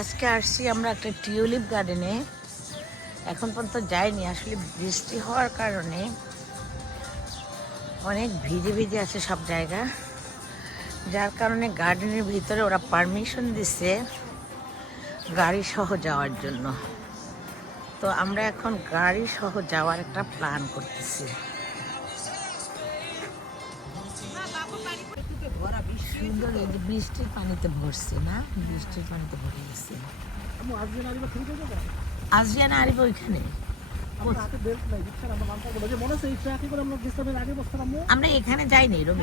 আজকে আসছি আমরা একটা টিউলিপ গার্ডেনে। এখন পর্যন্ত যাইনি, আসলে বৃষ্টি হওয়ার কারণে। অনেক ভিজে ভিজে আছে সব জায়গা। যার কারণে গার্ডেনের ভিতরে ওরা পারমিশন দিছে গাড়ি সহ যাওয়ার জন্য। তো আমরা এখন গাড়ি সহ যাওয়ার একটা প্ল্যান করতেছি। সুন্দর এই যে বৃষ্টির পানিতে ভরছে না? বৃষ্টির পানিতে ভরে গেছে। আজিয়ান আরিব ওইখানে। আমরা এখানে যাইনি রবি।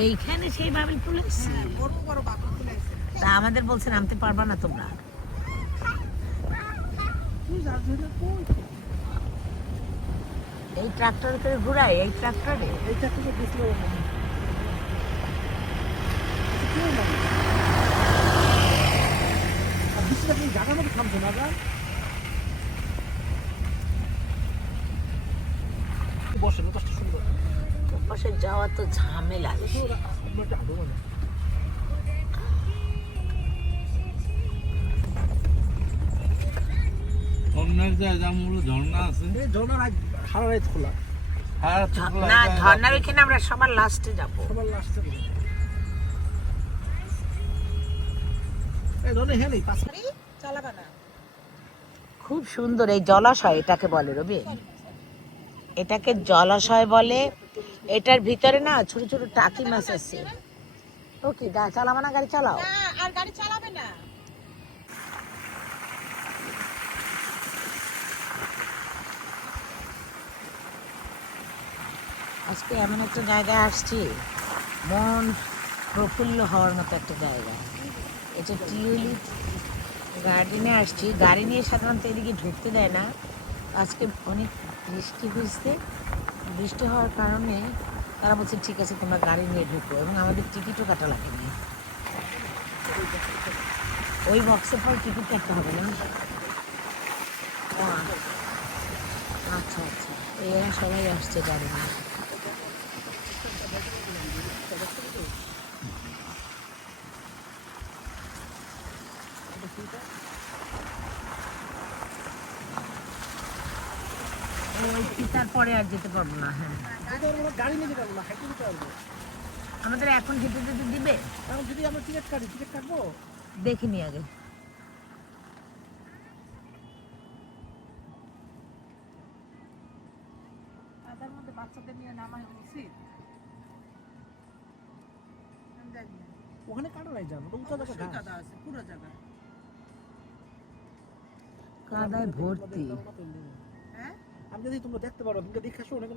এইখানে সেই বাবিল তুলেছি তা আমাদের বলছে নামতে পারবা না তোমরা। এই ট্রাক্টর করে ঘুরাই এই ট্রাক্টরে মধ্যে থামছে না বসে যাওয়া তো ঝামেলা জায়গা মূল ঝর্ণা আছে। ঝর্ণার হারা রাত খোলা। না ঝর্ণার ওইখানে আমরা সবার লাস্টে যাব। সবার লাস্টে এই খুব সুন্দর এই জলাশয় এটাকে বলে রবি। এটাকে জলাশয় বলে। এটার ভিতরে না ছোট ছোট টাকি মাছ আছে। ও কি গা চালাবো না গাড়ি চালাও? আর গাড়ি চালাবে না। আজকে এমন একটা জায়গায় আসছি, মন প্রফুল্ল হওয়ার মতো একটা জায়গা। এটা টিউলিপ গার্ডেনে আসছি। গাড়ি নিয়ে সাধারণত এদিকে ঢুকতে দেয় না। আজকে অনেক বৃষ্টি হয়েছে। বৃষ্টি হওয়ার কারণে তারা বলছে, ঠিক আছে, তোমরা গাড়ি নিয়ে ঢুকো এবং আমাদের টিকিটও কাটা লাগেনি। ওই বক্সে পর টিকিট কাটতে হবে না? আচ্ছা আচ্ছা। এরা সবাই আসছে গাড়ি নিয়ে। ওই পরে আর যেতে পারব না হ্যাঁ। আমাদের এখন যেতে যেতে দিবে? যদি আমরা টিকিট কাটি টিকিট কাটবো দেখিনি আগে। মধ্যে বাচ্চাদের নিয়ে নামাই উচিত ওখানে কাদায় ভর্তি। আমি যদি তোমরা দেখতে পারো তুমি দেখে আসো অনেক